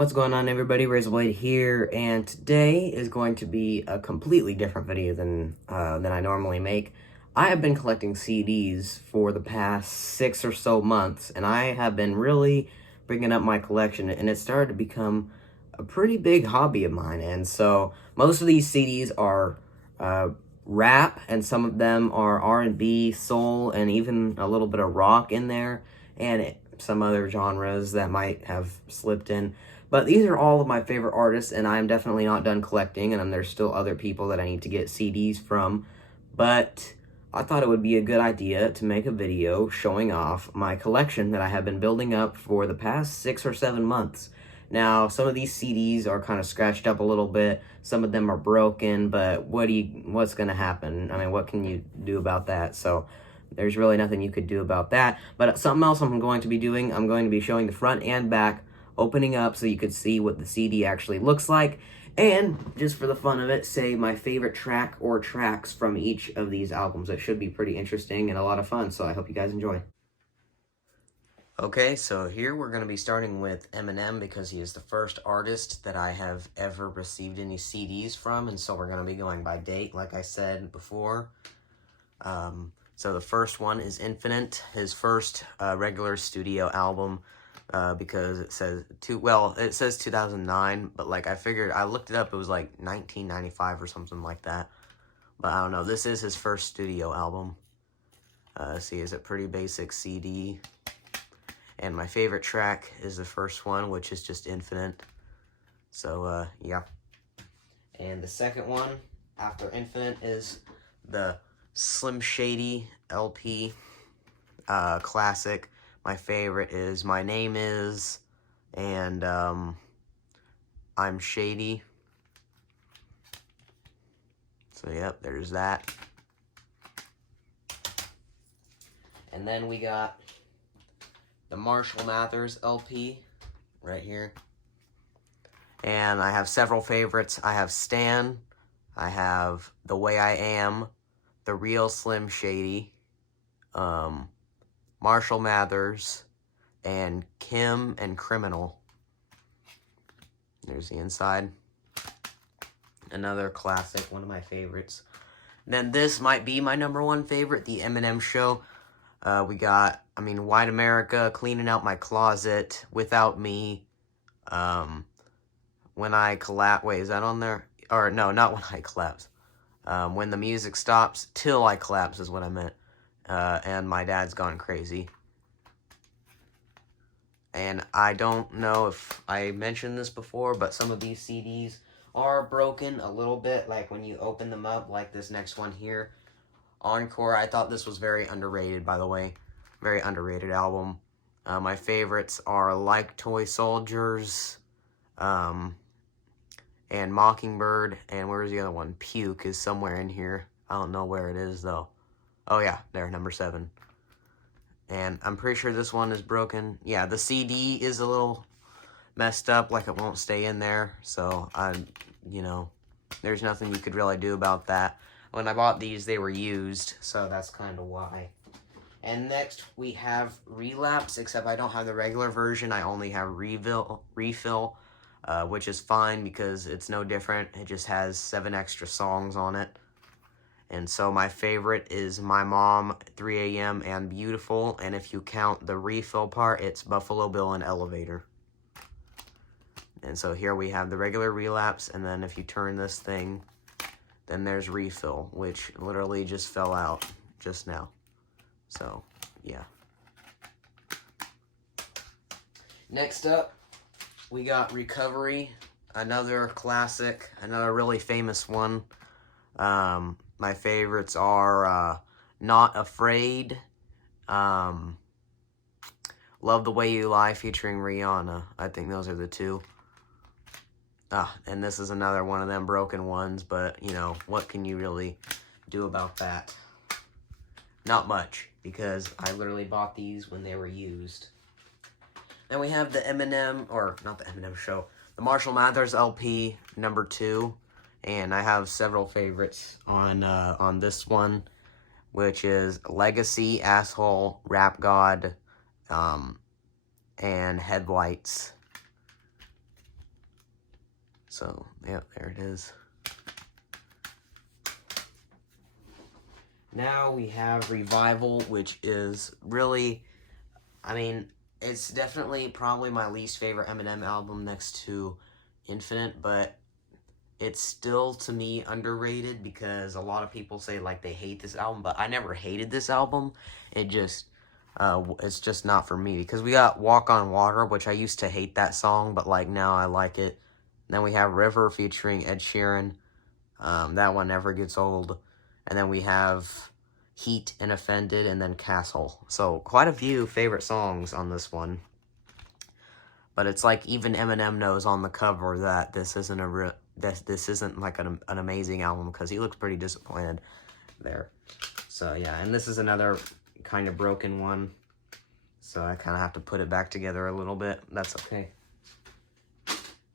What's going on, everybody? Razorblade here, and today is going to be a completely different video than I normally make. I have been collecting CDs for the past 6 or so months, and I have been really bringing up my collection, and it started to become a pretty big hobby of mine. And so most of these CDs are rap, and some of them are R&B, soul, and even a little bit of rock in there, and some other genres that might have slipped in. But these are all of my favorite artists, and I'm definitely not done collecting, and there's still other people that I need to get CDs from. But I thought it would be a good idea to make a video showing off my collection that I have been building up for the past 6 or 7 months. Now, some of these CDs are kind of scratched up a little bit. Some of them are broken, but what's going to happen? I mean, what can you do about that? So there's really nothing you could do about that. But something else I'm going to be doing, I'm going to be showing the front and back opening up so you could see what the CD actually looks like, and just for the fun of it, say my favorite track or tracks from each of these albums. It should be pretty interesting and a lot of fun, so I hope you guys enjoy. Okay, so here we're going to be starting with Eminem because he is the first artist that I have ever received any CDs from, and so we're going to be going by date, like I said before. So the first one is Infinite, his first regular studio album. Because it says it says 2009, but like I looked it up, it was like 1995 or something like that. But I don't know. This is his first studio album. See, it's a pretty basic CD. And my favorite track is the first one, which is just Infinite. So yeah. And the second one after Infinite is the Slim Shady LP classic. My favorite is My Name Is, and I'm Shady. So, yep, there's that. And then we got the Marshall Mathers LP right here. And I have several favorites. I have Stan. I have The Way I Am, The Real Slim Shady, Marshall Mathers, and Kim and Criminal. There's the inside. Another classic, one of my favorites. Then this might be my #1 favorite, The Eminem Show. We got, White America, Cleaning Out My Closet, Without Me, When I Collapse. Wait, is that on there? Or, no, not When I Collapse. When the Music Stops, Till I Collapse is what I meant. And My Dad's Gone Crazy. And I don't know if I mentioned this before, but some of these CDs are broken a little bit, like when you open them up, like this next one here, Encore. I thought this was very underrated, by the way. Very underrated album. My favorites are Like Toy Soldiers, and Mockingbird, and where's the other one? Puke is somewhere in here. I don't know where it is, though. Oh, yeah, there, #7. And I'm pretty sure this one is broken. Yeah, the CD is a little messed up, like it won't stay in there. So, there's nothing you could really do about that. When I bought these, they were used, so that's kind of why. And next, we have Relapse, except I don't have the regular version. I only have Refill, which is fine because it's no different. It just has 7 extra songs on it. And so my favorite is My Mom, 3 a.m., and Beautiful. And if you count the refill part, it's Buffalo Bill and Elevator. And so here we have the regular Relapse. And then if you turn this thing, then there's Refill, which literally just fell out just now. So, yeah. Next up, we got Recovery. Another classic, another really famous one. My favorites are Not Afraid, Love the Way You Lie featuring Rihanna. I think those are the two. And this is another one of them broken ones, but, what can you really do about that? Not much, because I literally bought these when they were used. Then we have the Eminem, or not the Eminem Show, the Marshall Mathers LP, #2. And I have several favorites on this one, which is Legacy, Asshole, Rap God, and Headlights. So, yeah, there it is. Now we have Revival, which is really, I mean, it's definitely probably my least favorite Eminem album next to Infinite, but it's still, to me, underrated because a lot of people say, like, they hate this album, but I never hated this album. It just, it's just not for me, because we got Walk on Water, which I used to hate that song, but, like, now I like it. Then we have River featuring Ed Sheeran. That one never gets old. And then we have Heat and Offended, and then Castle. So, quite a few favorite songs on this one. But it's like even Eminem knows on the cover that this isn't this isn't like an amazing album, because he looks pretty disappointed there. So yeah, and this is another kind of broken one. So I kind of have to put it back together a little bit. That's okay.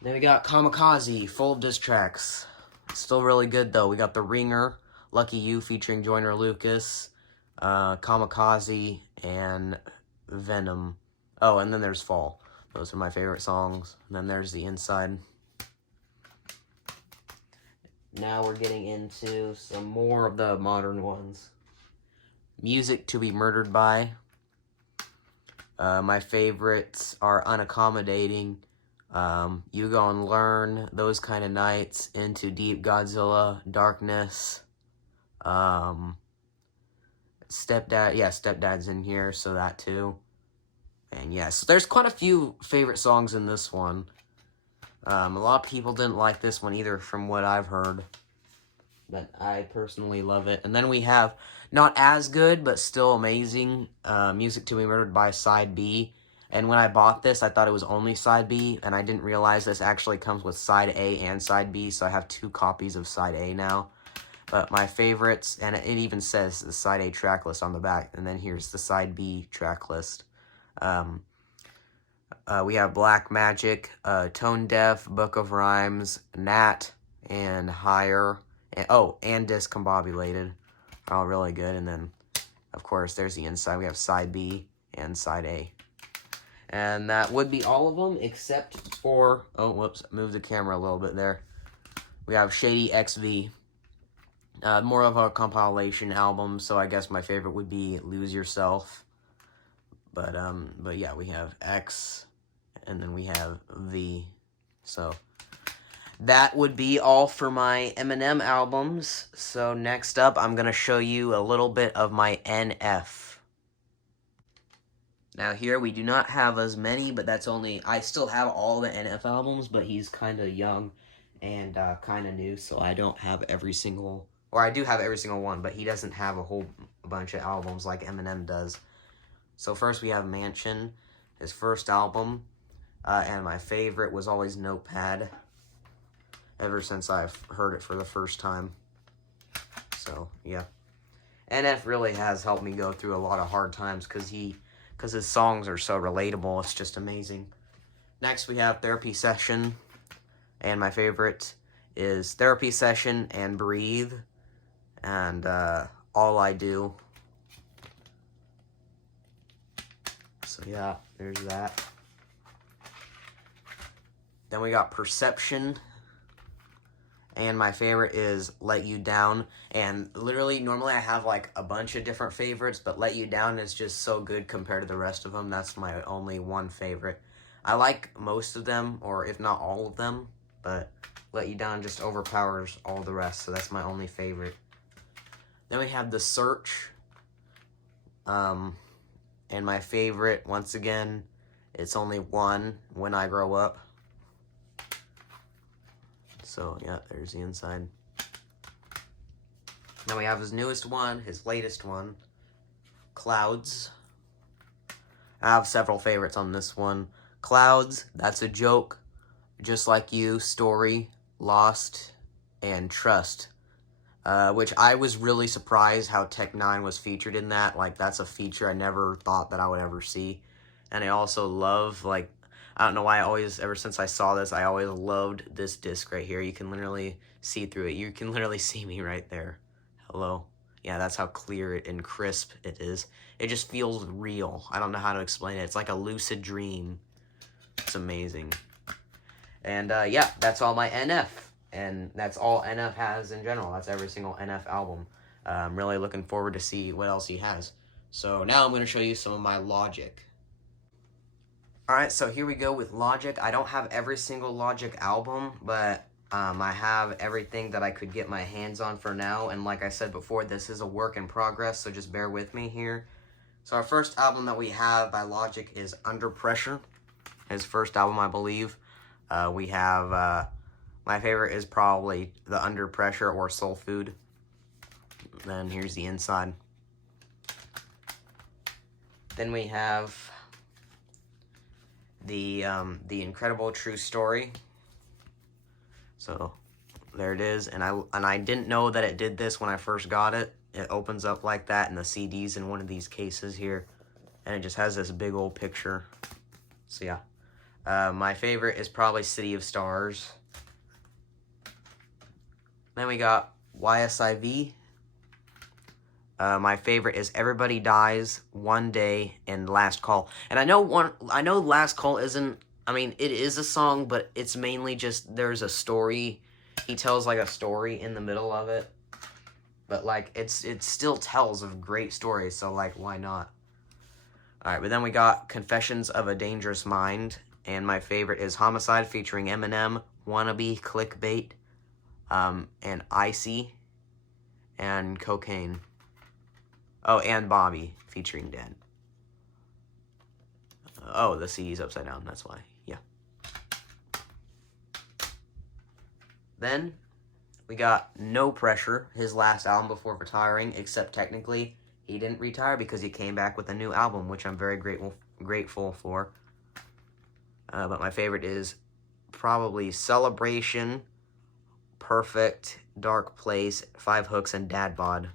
Then we got Kamikaze, full of diss tracks. Still really good though. We got The Ringer, Lucky You featuring Joyner Lucas, Kamikaze, and Venom. Oh, and then there's Fall. Those are my favorite songs. And then there's The Inside. Now we're getting into some more of the modern ones. Music to Be Murdered By. My favorites are Unaccommodating, You Go and Learn, Those Kind of Nights, Into Deep, Godzilla, Darkness, Stepdad. Yeah, Stepdad's in here, so that too. And yes, there's quite a few favorite songs in this one. A lot of people didn't like this one either, from what I've heard. But I personally love it. And then we have, not as good, but still amazing, Music to Be Murdered By Side B. And when I bought this, I thought it was only Side B, and I didn't realize this actually comes with Side A and Side B, so I have 2 copies of Side A now. But my favorites, and it even says the Side A track list on the back, and then here's the Side B track list. We have Black Magic, Tone Deaf, Book of Rhymes, Nat, and Higher. And Discombobulated are all really good. And then, of course, there's The Inside. We have Side B and Side A. And that would be all of them, except for... Oh, whoops. Move the camera a little bit there. We have Shady XV. More of a compilation album, so I guess my favorite would be Lose Yourself. But yeah, we have X, and then we have V. So that would be all for my Eminem albums. So next up, I'm going to show you a little bit of my NF. Now here, we do not have as many, but that's only... I still have all the NF albums, but he's kind of young and kind of new, so I don't have every single... Or I do have every single one, but he doesn't have a whole bunch of albums like Eminem does. So first we have Mansion, his first album, and my favorite was always Notepad, ever since I've heard it for the first time. So, yeah. NF really has helped me go through a lot of hard times, because his songs are so relatable. It's just amazing. Next we have Therapy Session, and my favorite is Therapy Session and Breathe, and All I Do. So yeah, there's that. Then we got Perception. And my favorite is Let You Down. And literally, normally I have like a bunch of different favorites, but Let You Down is just so good compared to the rest of them. That's my only one favorite. I like most of them, or if not all of them, but Let You Down just overpowers all the rest, so that's my only favorite. Then we have The Search. And my favorite, once again, it's only one, When I Grow Up. So, yeah, there's the inside. Now we have his newest one, his latest one, Clouds. I have several favorites on this one. Clouds, That's a Joke, Just Like You, Story, Lost, and Trust. Which I was really surprised how Tech 9 was featured in that. Like, that's a feature I never thought that I would ever see. And I also love, like, I don't know why ever since I saw this, I always loved this disc right here. You can literally see through it. You can literally see me right there. Hello. Yeah, that's how clear and crisp it is. It just feels real. I don't know how to explain it. It's like a lucid dream. It's amazing. And yeah, that's all my NF. And that's all NF has in general. That's every single NF album. I'm really looking forward to see what else he has. So now I'm going to show you some of my Logic. Alright, so here we go with Logic. I don't have every single Logic album, but I have everything that I could get my hands on for now. And like I said before, this is a work in progress, so just bear with me here. So our first album that we have by Logic is Under Pressure. His first album, I believe. We have, my favorite is probably the Under Pressure or Soul Food. Then here's the inside. Then we have the Incredible True Story. So there it is, and I didn't know that it did this when I first got it. It opens up like that, and the CD's in one of these cases here, and it just has this big old picture. So yeah, my favorite is probably City of Stars. Then we got YSIV. My favorite is Everybody Dies, One Day, and Last Call. And I know Last Call isn't, I mean, it is a song, but it's mainly just, there's a story. He tells, like, a story in the middle of it. But, like, it still tells of great stories, so, like, why not? Alright, but then we got Confessions of a Dangerous Mind. And my favorite is Homicide featuring Eminem, Wannabe, Clickbait, and Icy, and Cocaine. Oh, and Bobby, featuring Dan. Oh, the CD's upside down, that's why. Yeah. Then, we got No Pressure, his last album before retiring, except technically, he didn't retire because he came back with a new album, which I'm very grateful for. But my favorite is probably Celebration, Perfect, Dark Place, Five Hooks, and Dad Bod.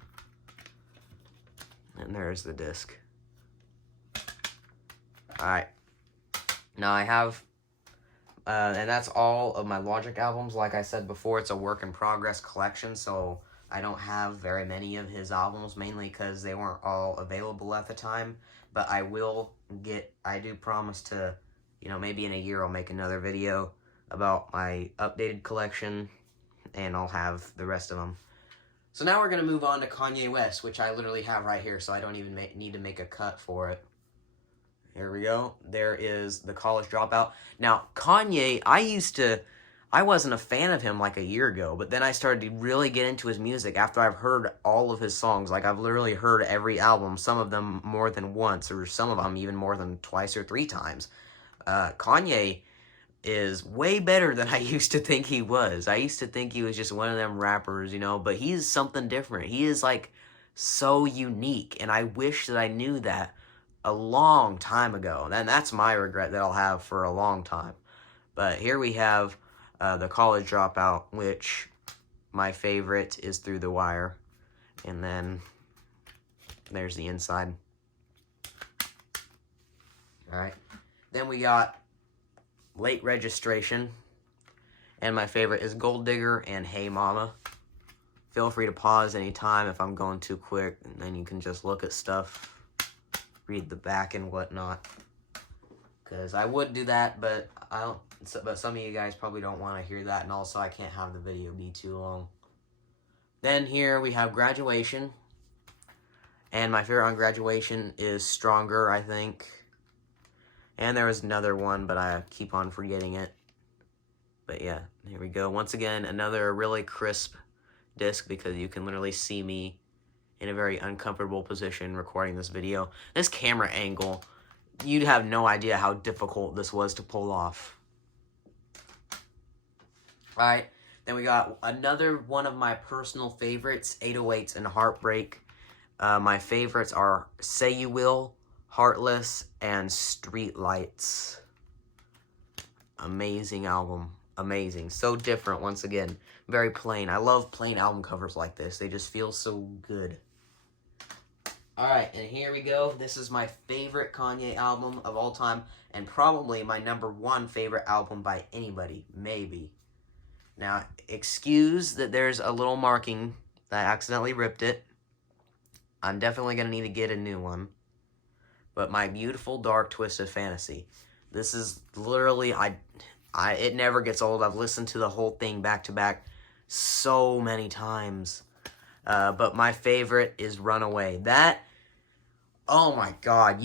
And there's the disc. Alright. Now I have, and that's all of my Logic albums. Like I said before, it's a work in progress collection, so I don't have very many of his albums, mainly because they weren't all available at the time. But I do promise to, maybe in a year I'll make another video about my updated collection, and I'll have the rest of them. So now we're going to move on to Kanye West, which I literally have right here, so I don't even need to make a cut for it. Here we go. There is The College Dropout. Now, Kanye, I wasn't a fan of him like a year ago, but then I started to really get into his music after I've heard all of his songs. Like, I've literally heard every album, some of them more than once, or some of them even more than twice or three times. Kanye is way better than I used to think he was. I used to think he was just one of them rappers, but he's something different. He is, like, so unique, and I wish that I knew that a long time ago. And that's my regret that I'll have for a long time. But here we have The College Dropout, which my favorite is Through the Wire. And then there's the inside. Alright. Then we got Late Registration, and my favorite is Gold Digger and Hey Mama. Feel free to pause anytime if I'm going too quick, and then you can just look at stuff, read the back and whatnot. Because I would do that, but but some of you guys probably don't want to hear that, and also I can't have the video be too long. Then here we have Graduation, and my favorite on Graduation is Stronger, I think. And there was another one, but I keep on forgetting it. But yeah, here we go. Once again, another really crisp disc, because you can literally see me in a very uncomfortable position recording this video. This camera angle, you'd have no idea how difficult this was to pull off. Alright, then we got another one of my personal favorites, 808s and Heartbreak. My favorites are Say You Will, Heartless, and Street Lights. Amazing album. Amazing. So different, once again. Very plain. I love plain album covers like this. They just feel so good. Alright, and here we go. This is my favorite Kanye album of all time, and probably my #1 favorite album by anybody. Maybe. Now, excuse that there's a little marking that I accidentally ripped it. I'm definitely going to need to get a new one. But My Beautiful Dark Twisted Fantasy. This is literally, It never gets old. I've listened to the whole thing back to back so many times. But my favorite is Runaway. That, oh my god,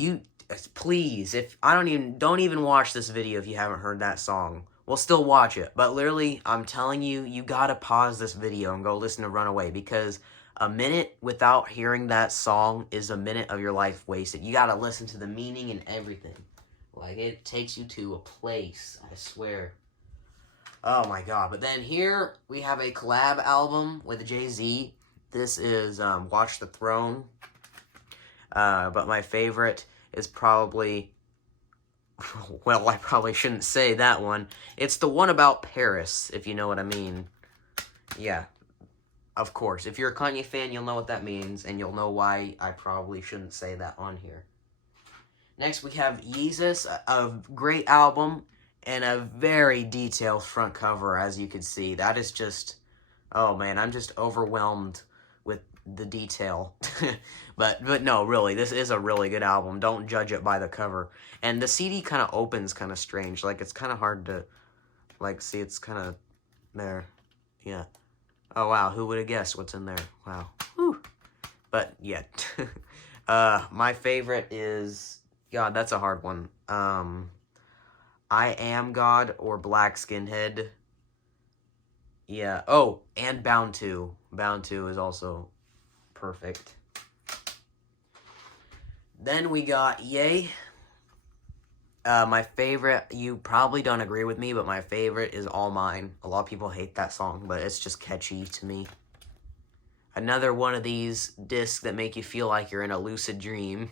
please, if I don't even watch this video if you haven't heard that song. We'll still watch it, but literally, I'm telling you, you gotta pause this video and go listen to Runaway, because a minute without hearing that song is a minute of your life wasted. You gotta listen to the meaning and everything. Like, it takes you to a place, I swear. Oh my god. But then here, we have a collab album with Jay-Z. This is Watch the Throne. But my favorite is probably... Well, I probably shouldn't say that one. It's the one about Paris, if you know what I mean. Yeah, of course. If you're a Kanye fan, you'll know what that means, and you'll know why I probably shouldn't say that on here. Next, we have Yeezus, a great album, and a very detailed front cover, as you can see. That is just... Oh, man, I'm just overwhelmed with the detail. But no, really, this is a really good album. Don't judge it by the cover. And the CD kind of opens kind of strange. Like, it's kind of hard to, like, see. It's kind of there. Yeah. Oh, wow. Who would have guessed what's in there? Wow. Whew. But, yeah. My favorite is... God, that's a hard one. I Am God or Black Skinhead. Yeah. Oh, and Bound to. Bound to is also perfect. Then we got Yay. My favorite, you probably don't agree with me, but my favorite is All Mine. A lot of people hate that song, but it's just catchy to me. Another one of these discs that make you feel like you're in a lucid dream.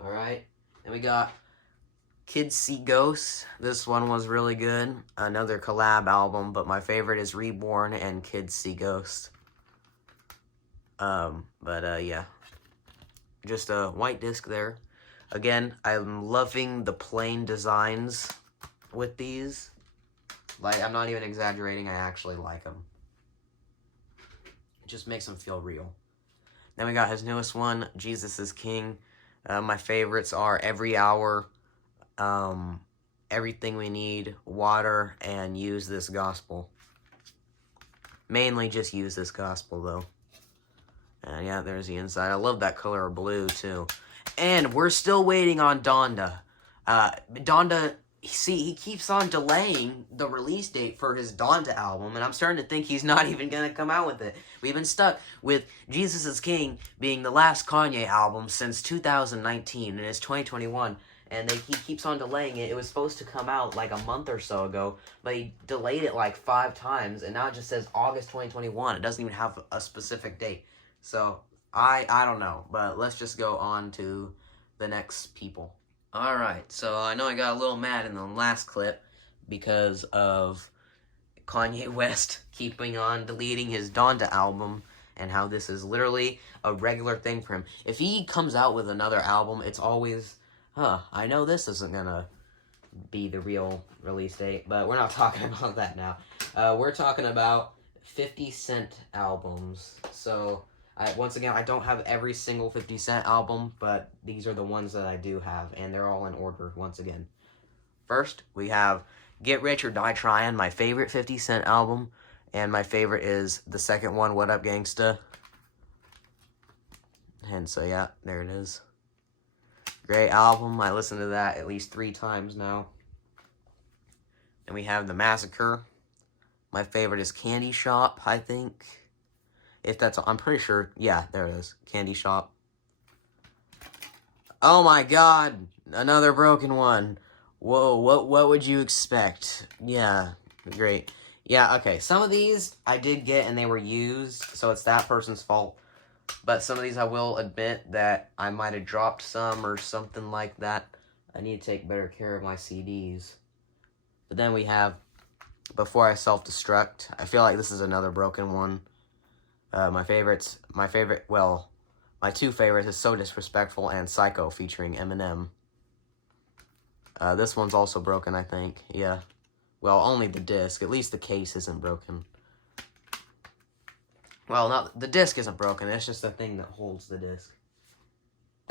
Alright. Then we got Kids See Ghosts. This one was really good. Another collab album, but my favorite is Reborn and Kids See Ghosts. Yeah. Just a white disc there. Again, I'm loving the plain designs with these. Like, I'm not even exaggerating, I actually like them. It just makes them feel real. Then we got his newest one, Jesus is King. My favorites are Every Hour, Everything We Need, Water, and Use This Gospel. Mainly just Use This Gospel, though. And yeah, there's the inside. I love that color of blue, too. And we're still waiting on Donda. Donda, see, he keeps on delaying the release date for his Donda album, and I'm starting to think he's not even going to come out with it. We've been stuck with Jesus is King being the last Kanye album since 2019, and it's 2021. And he keeps on delaying it. It was supposed to come out like a month or so ago, but he delayed it like 5 times, and now it just says August 2021. It doesn't even have a specific date. So, I don't know, but let's just go on to the next people. Alright, so I know I got a little mad in the last clip because of Kanye West keeping on deleting his Donda album, and how this is literally a regular thing for him. If he comes out with another album, it's always, I know this isn't gonna be the real release date, but we're not talking about that now. We're talking about 50 Cent albums. So, once again, I don't have every single 50 Cent album, but these are the ones that I do have, and they're all in order, once again. First, we have Get Rich or Die Tryin', my favorite 50 Cent album, and my favorite is the second one, What Up Gangsta. And so, yeah, there it is. Great album. I listened to that at least 3 times now. And we have The Massacre. My favorite is Candy Shop, I think. If that's, I'm pretty sure, yeah, there it is. Candy Shop. Oh my god, another broken one. Whoa, what would you expect? Yeah, great. Yeah, okay, some of these I did get and they were used, so it's that person's fault. But some of these I will admit that I might have dropped some or something like that. I need to take better care of my CDs. But then we have Before I Self-Destruct. I feel like this is another broken one. My two favorites is So Disrespectful and Psycho featuring Eminem. This one's also broken, I think. Yeah. Well, only the disc. At least the case isn't broken. Well, the disc isn't broken. It's just the thing that holds the disc.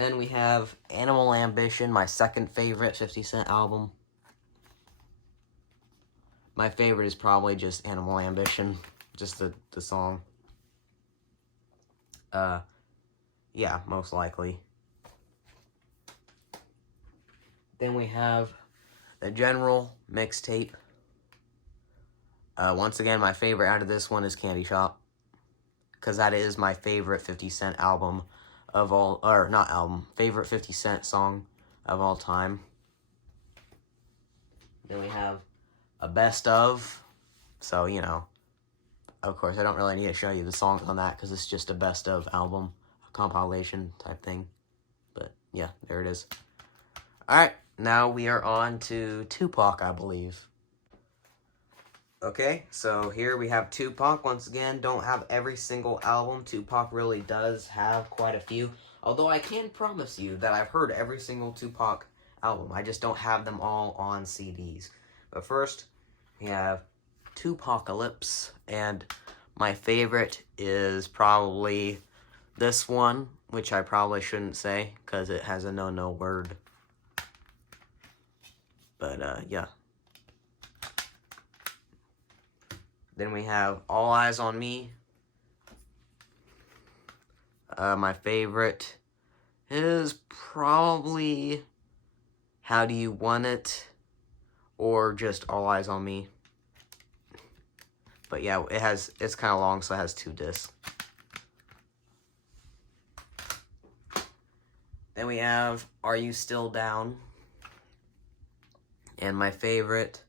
Then we have Animal Ambition, my second favorite 50 Cent album. My favorite is probably just Animal Ambition, just the song. Yeah, most likely. Then we have the General mixtape. Once again, my favorite out of this one is Candy Shop, because that is my favorite 50 Cent album of all, or not album, favorite 50 Cent song of all time. Then we have a best of, so, you know, of course, I don't really need to show you the songs on that, because it's just a best of album, a compilation type thing. But, yeah, there it is. Alright, now we are on to Tupac, I believe. Okay, so here we have Tupac. Once again, don't have every single album. Tupac really does have quite a few. Although I can promise you that I've heard every single Tupac album. I just don't have them all on CDs. But first, we have Tupacalypse. And my favorite is probably this one, which I probably shouldn't say because it has a no word. But, yeah. Then we have All Eyes on Me. My favorite is probably How Do You Want It, or just All Eyes on Me. But yeah, it's kind of long, so it has 2 discs. Then we have Are You Still Down? And my favorite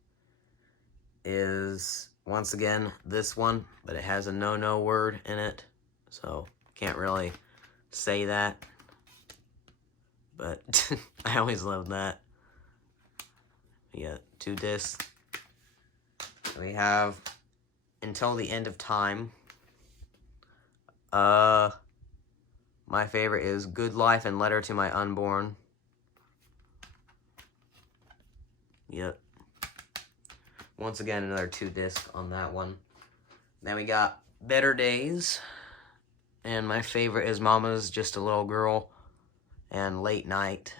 is, once again, this one, but it has a no word in it, so can't really say that. But I always loved that. Yeah, 2 discs. We have Until the End of Time. My favorite is Good Life and Letter to My Unborn. Yep. Once again, another 2 discs on that one. Then we got Better Days. And my favorite is Mama's Just a Little Girl and Late Night.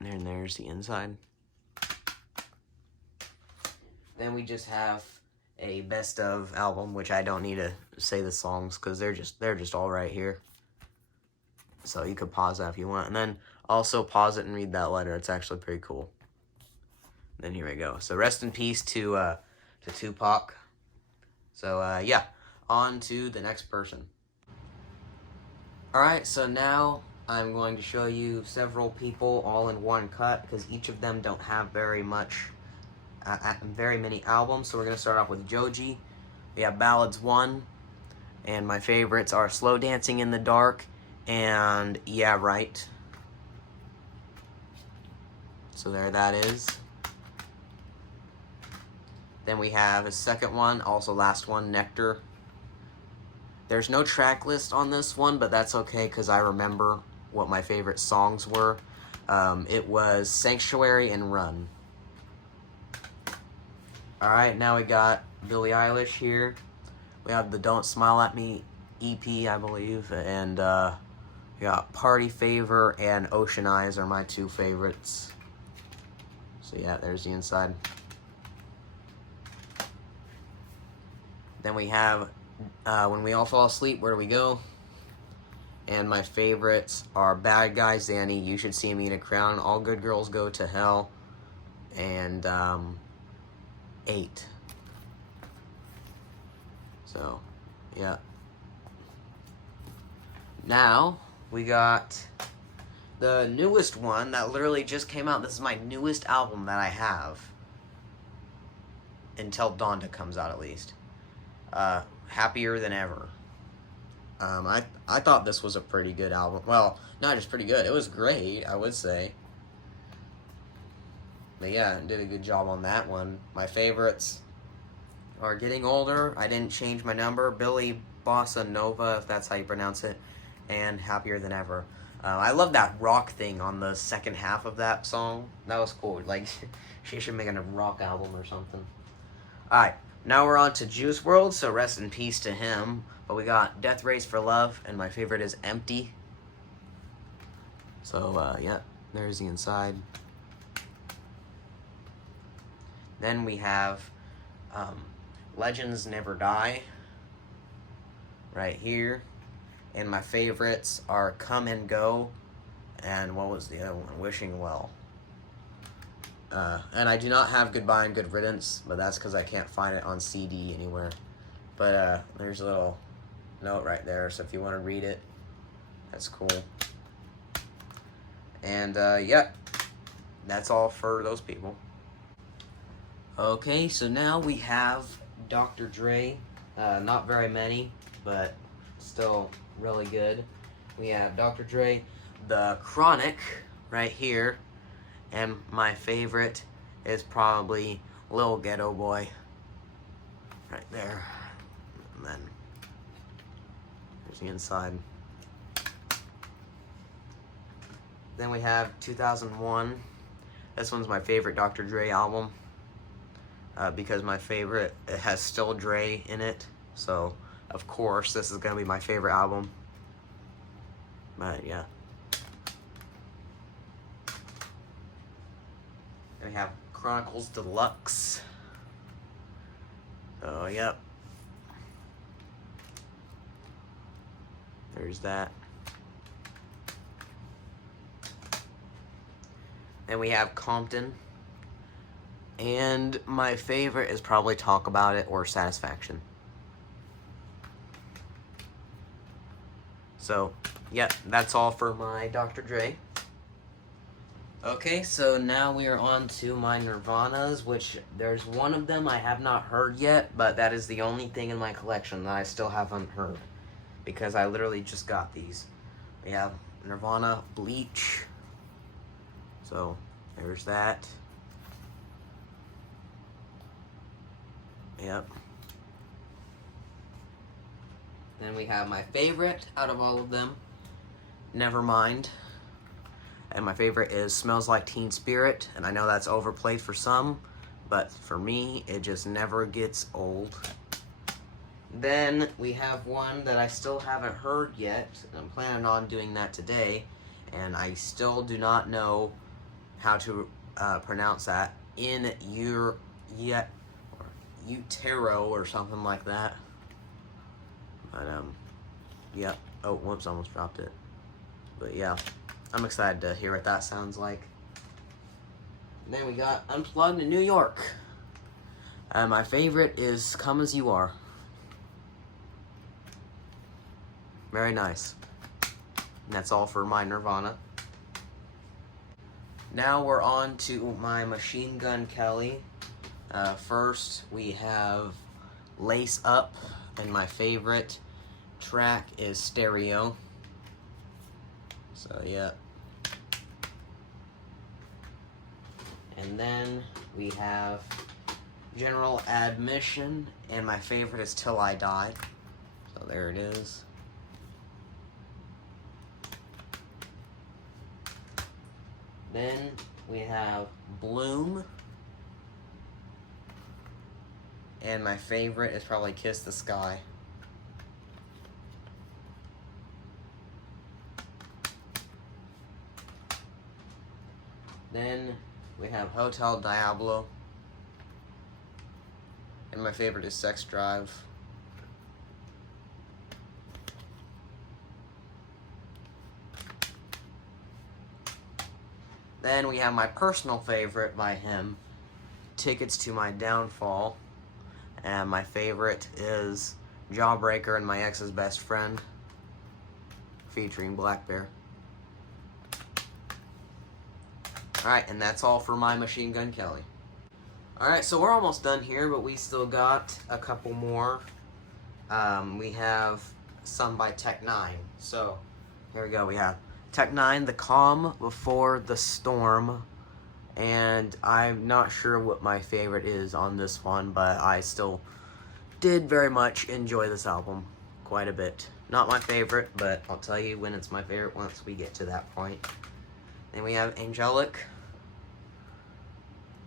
And there's the inside. Then we just have a best of album, which I don't need to say the songs because they're just all right here. So you could pause that if you want. And then also pause it and read that letter. It's actually pretty cool. Then here we go. So rest in peace to Tupac. So yeah, on to the next person. Alright, so now I'm going to show you several people all in one cut because each of them don't have very many albums. So we're going to start off with Joji. We have Ballads 1. And my favorites are Slow Dancing in the Dark and Yeah Right. So there that is. Then we have his second one, also last one, Nectar. There's no track list on this one, but that's okay because I remember what my favorite songs were. It was Sanctuary and Run. Alright, now we got Billie Eilish here. We have the Don't Smile at Me EP, I believe. And we got Party Favor and Ocean Eyes are my 2 favorites. So yeah, there's the inside. Then we have When We All Fall Asleep, Where Do We Go? And my favorites are Bad Guy, Zanny, You Should See Me in a Crown, All Good Girls Go to Hell, and 8. So, yeah. Now, we got the newest one that literally just came out. This is my newest album that I have. Until Donda comes out, at least. Happier Than Ever. I thought this was a pretty good album. Well, not just pretty good. It was great, I would say. But yeah, did a good job on that one. My favorites are Getting Older, I Didn't Change My Number, Billy Bossa Nova, if that's how you pronounce it, and Happier Than Ever. I love that rock thing on the second half of that song. That was cool. Like, she should make a rock album or something. Alright, now we're on to Juice WRLD, so rest in peace to him. But we got Death Race for Love, and my favorite is Empty. So, yeah, there's the inside. Then we have Legends Never Die, right here. And my favorites are Come and Go, and what was the other one? Wishing Well. And I do not have Goodbye and Good Riddance, but that's because I can't find it on CD anywhere. But there's a little note right there, so if you want to read it, that's cool. And yeah, that's all for those people. Okay, so now we have Dr. Dre. Not very many, but still really good. We have Dr. Dre, The Chronic, right here. And my favorite is probably Lil Ghetto Boy, right there. And then there's the inside. Then we have 2001. This one's my favorite Dr. Dre album. Because my favorite, it has Still Dre in it. So, of course, this is going to be my favorite album. But, yeah. Then we have Chronicles Deluxe. Oh, yep. There's that. Then we have Compton. And my favorite is probably Talk About It or Satisfaction. So, yeah, that's all for my Dr. Dre. Okay, so now we are on to my Nirvanas, which there's one of them I have not heard yet, but that is the only thing in my collection that I still haven't heard, because I literally just got these. We have Nirvana Bleach. So, there's that. Yep. Then we have my favorite out of all of them, Nevermind. And my favorite is Smells Like Teen Spirit. And I know that's overplayed for some, but for me, it just never gets old. Then we have one that I still haven't heard yet. I'm planning on doing that today. And I still do not know how to pronounce that. Utero or something like that. But, yeah. Oh, whoops, almost dropped it. But, yeah. I'm excited to hear what that sounds like. And then we got Unplugged in New York. My favorite is Come As You Are. Very nice. And that's all for my Nirvana. Now we're on to my Machine Gun Kelly. First, we have Lace Up, and my favorite track is Stereo. So, yeah. And then we have General Admission, and my favorite is Till I Die. So, there it is. Then we have Bloom. And my favorite is probably Kiss the Sky. Then we have Hotel Diablo. And my favorite is Sex Drive. Then we have my personal favorite by him, Tickets to My Downfall. And my favorite is Jawbreaker and My Ex's Best Friend, featuring Black Bear. Alright, and that's all for my Machine Gun Kelly. Alright, so we're almost done here, but we still got a couple more. We have some by Tech 9. So, here we go. We have Tech 9, The Calm Before the Storm. And I'm not sure what my favorite is on this one, but I still did very much enjoy this album quite a bit. Not my favorite, but I'll tell you when it's my favorite once we get to that point. Then we have Angelic.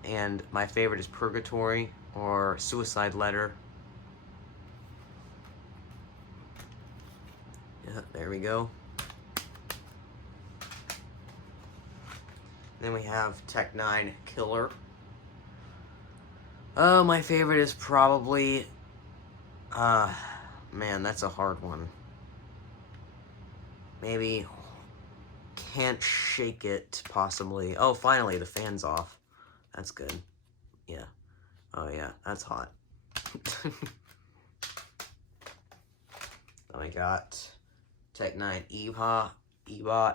And my favorite is Purgatory or Suicide Letter. Yeah, there we go. Then we have Tech 9 Killer. My favorite is probably, man, that's a hard one. Maybe Can't Shake It, possibly. Oh, finally, the fan's off. That's good. Yeah. Oh, yeah, that's hot. Then we got Tech 9 Eva,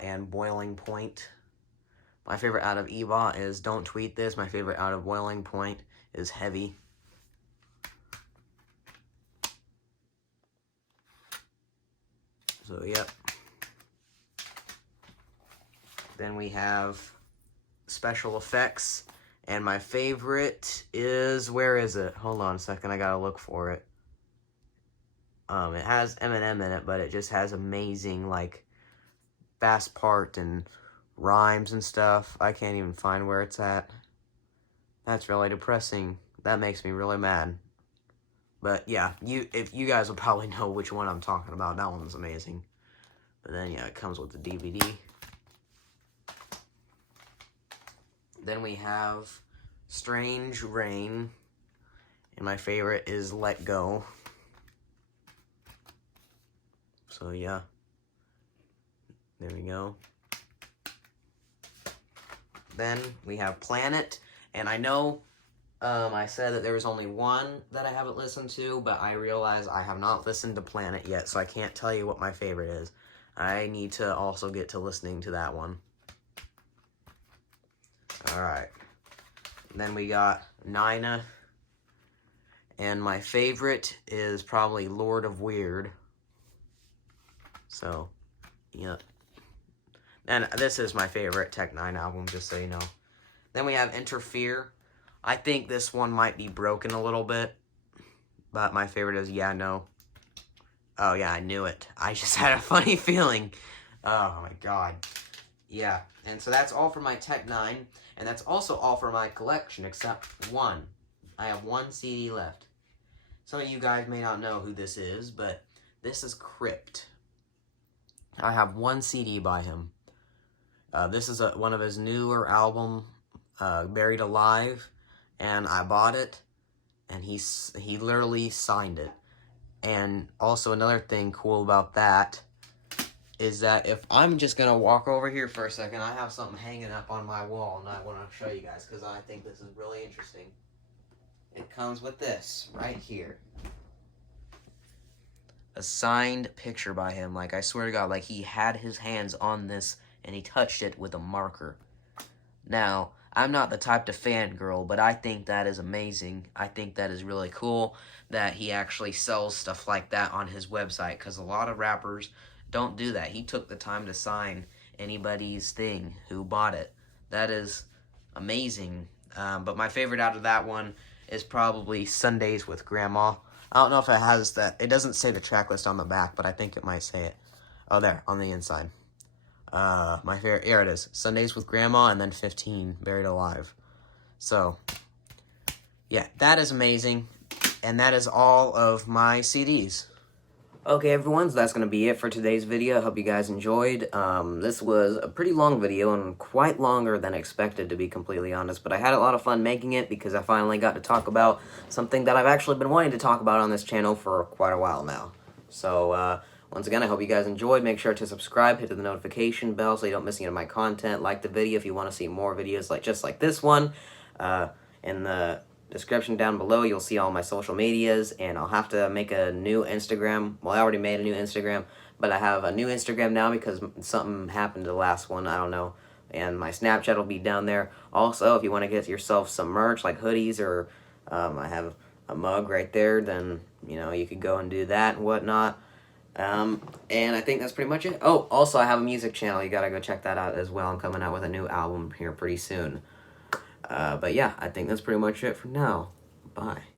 and Boiling Point. My favorite out of Eva is Don't Tweet This. My favorite out of Boiling Point is Heavy. So, yep. Then we have Special Effects. And my favorite is, where is it? Hold on a second, I gotta look for it. It has Eminem in it, but it just has amazing, like, fast part and rhymes and stuff. I can't even find where it's at. That's really depressing. That makes me really mad. But yeah, if you guys will probably know which one I'm talking about. That one's amazing. But then yeah, it comes with the DVD. Then we have Strange Rain. And my favorite is Let Go. So yeah. There we go. Then we have Planet. And I know I said that there was only one that I haven't listened to, but I realize I have not listened to Planet yet, so I can't tell you what my favorite is. I need to also get to listening to that one. Alright. Then we got Nina. And my favorite is probably Lord of Weird. So, yeah. And this is my favorite Tech 9 album, just so you know. Then we have Interfere. I think this one might be broken a little bit. But my favorite is Yeah, No. Oh, yeah, I knew it. I just had a funny feeling. Oh, my God. Yeah, and so that's all for my Tech 9. And that's also all for my collection, except one. I have one CD left. Some of you guys may not know who this is, but this is Crypt. I have one CD by him. This is one of his newer album, Buried Alive, and I bought it, and he literally signed it. And also another thing cool about that is that if I'm just going to walk over here for a second, I have something hanging up on my wall, and I want to show you guys, because I think this is really interesting. It comes with this, right here. A signed picture by him. Like, I swear to God, like, he had his hands on this, and he touched it with a marker. Now, I'm not the type to fangirl, but I think that is amazing. I think that is really cool that he actually sells stuff like that on his website, because a lot of rappers don't do that. He took the time to sign anybody's thing who bought it. That is amazing. But my favorite out of that one is probably Sundays with Grandma. I don't know if it has that. It doesn't say the track list on the back, but I think it might say it. Oh, there, on the inside. My favorite, here it is. Sundays with Grandma, and then 15, Buried Alive. So, yeah, that is amazing. And that is all of my CDs. Okay, everyone, so that's going to be it for today's video. I hope you guys enjoyed. This was a pretty long video, and quite longer than expected, to be completely honest. But I had a lot of fun making it, because I finally got to talk about something that I've actually been wanting to talk about on this channel for quite a while now. So, once again, I hope you guys enjoyed. Make sure to subscribe, hit the notification bell so you don't miss any of my content. Like the video if you want to see more videos just like this one. In the description down below, you'll see all my social medias, and I'll have to make a new Instagram. Well, I already made a new Instagram, but I have a new Instagram now because something happened to the last one, I don't know, and my Snapchat will be down there. Also, if you want to get yourself some merch, like hoodies, or I have a mug right there, then, you know, you could go and do that and whatnot. And I think that's pretty much it. Oh, also, I have a music channel. You gotta go check that out as well. I'm coming out with a new album here pretty soon. But yeah, I think that's pretty much it for now. Bye.